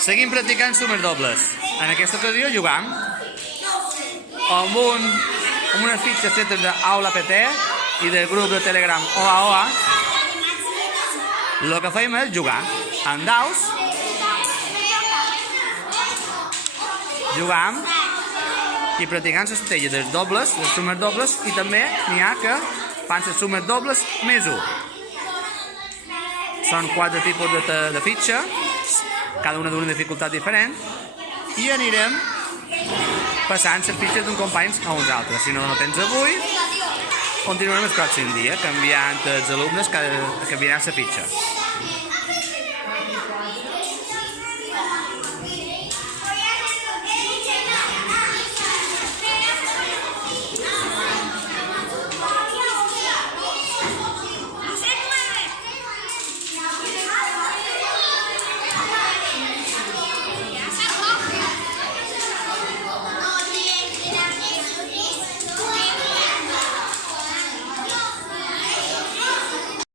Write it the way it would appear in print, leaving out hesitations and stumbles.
Seguim practicant sumes dobles. En aquesta ocasió jugam amb una fitxa feta d'Aula PT i del grup de Telegram OAOA. El que fem és jugar amb daus, jugam i practicant l'estratègia dels dobles, les sumes dobles, i també n'hi ha que fan les sumes dobles més 1. Són 4 tipus de fitxa, cada una d'una dificultat diferent, i anirem passant les fitxes d'un company a uns altres. Si no tens avui, continuarem el pròxim dia, canviant els alumnes que canviaran la fitxa.